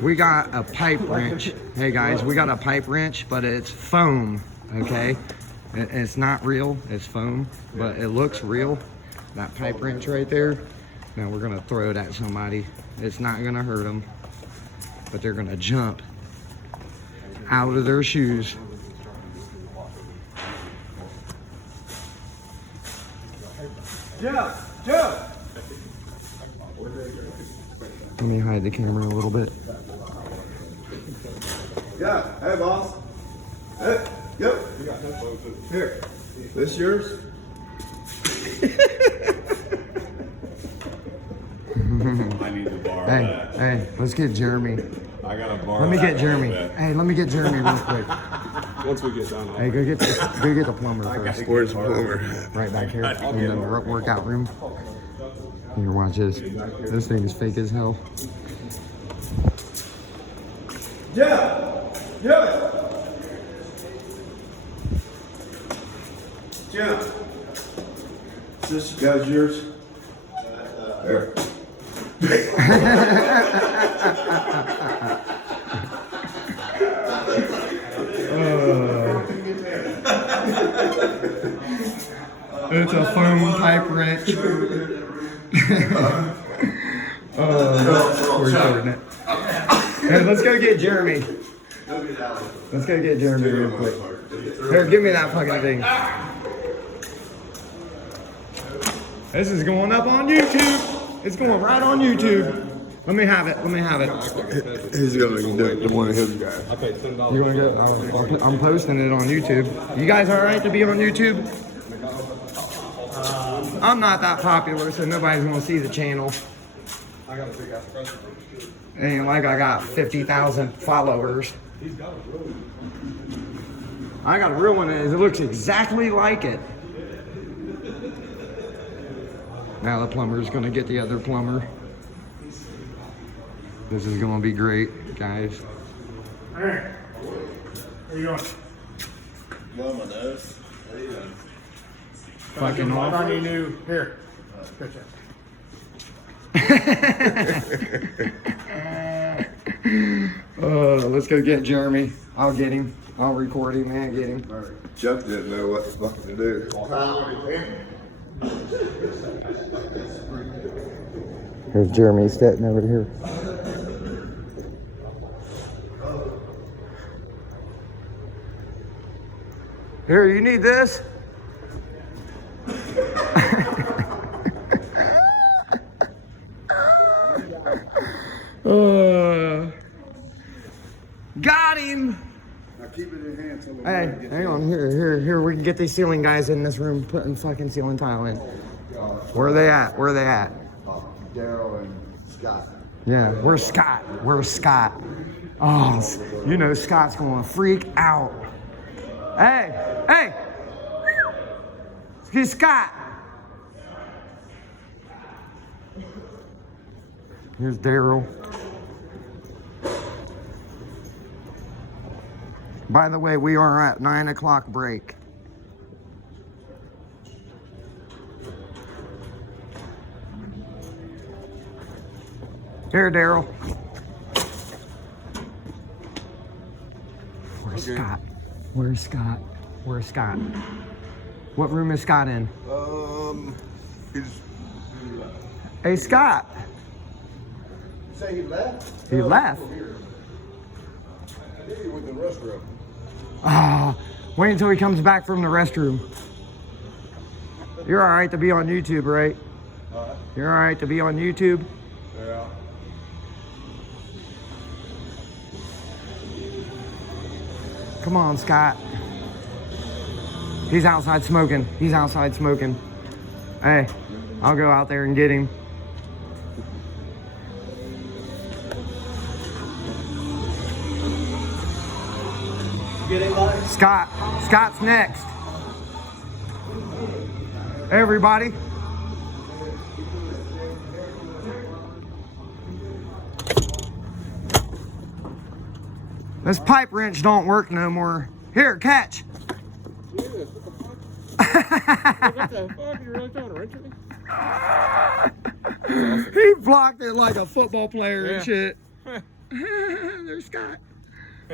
We got a pipe wrench. Hey guys, we got a pipe wrench, but it's foam, okay? It's not real, it's foam, but it looks real. That pipe wrench right there. Now we're gonna throw it at somebody. It's not gonna hurt them, but they're gonna jump out of their shoes. Jump! Jump! Let me hide the camera a little bit. Yeah, hey boss. Hey, yep. Here. This yours? I need to borrow Hey, that. hey, let's get Jeremy. I gotta borrow. Let me get that Jeremy. a little bit. Hey, let me get Jeremy real quick. Once we get done. Hey, go get the plumber first. Where's the plumber? Right back here in the workout room. Here, watch this. This thing is fake as hell. Jump! Jump! Jump! This guy's yours? There. It's a foam pipe wrench. We're recording it. Hey, let's go get Jeremy. Let's go get Jeremy real quick. Here, give me that fucking thing. This is going up on YouTube. It's going right on YouTube. Let me have it. Let me have it. He's gonna do the one of his guys. You want to go? I'm posting it on YouTube. You guys all right to be on YouTube? I'm not that popular, so nobody's gonna see the channel. Ain't like I got 50,000 followers. I got a real one. It looks exactly like it. Now the plumber's gonna get the other plumber. This is gonna be great, guys. All right. Where you going? Blow my nose. Fucking Put off. on your new, here. Good check. Let's go get Jeremy. I'll get him. I'll record him and get him. Chuck didn't know what the fuck to do. Here's Jeremy sitting over here. Here, you need this? Got him! Now keep it in hand till Hey, hang on, here, we can get these ceiling guys in this room putting fucking ceiling tile in. Where are they at? Where are they at? Daryl and Scott. Yeah, where's Scott? Where's Scott? Oh, you know Scott's gonna freak out. Hey, hey! He's Scott! Here's Daryl. By the way, we are at 9 o'clock break. Here, Daryl. Where's Scott? Where's Scott? Where's Scott? What room is Scott in? He's Hey, Scott. say he left. He left. I think he went to the restroom. Ah, wait until he comes back from the restroom. You're all right to be on YouTube, right? You're all right to be on YouTube? Yeah. Come on, Scott. He's outside smoking. He's outside smoking. Hey, I'll go out there and get him. Scott. Scott's next. Everybody. This pipe wrench don't work no more. Here, catch. What the fuck? You really trying to wrench me? He blocked it like a football player and shit. There's Scott.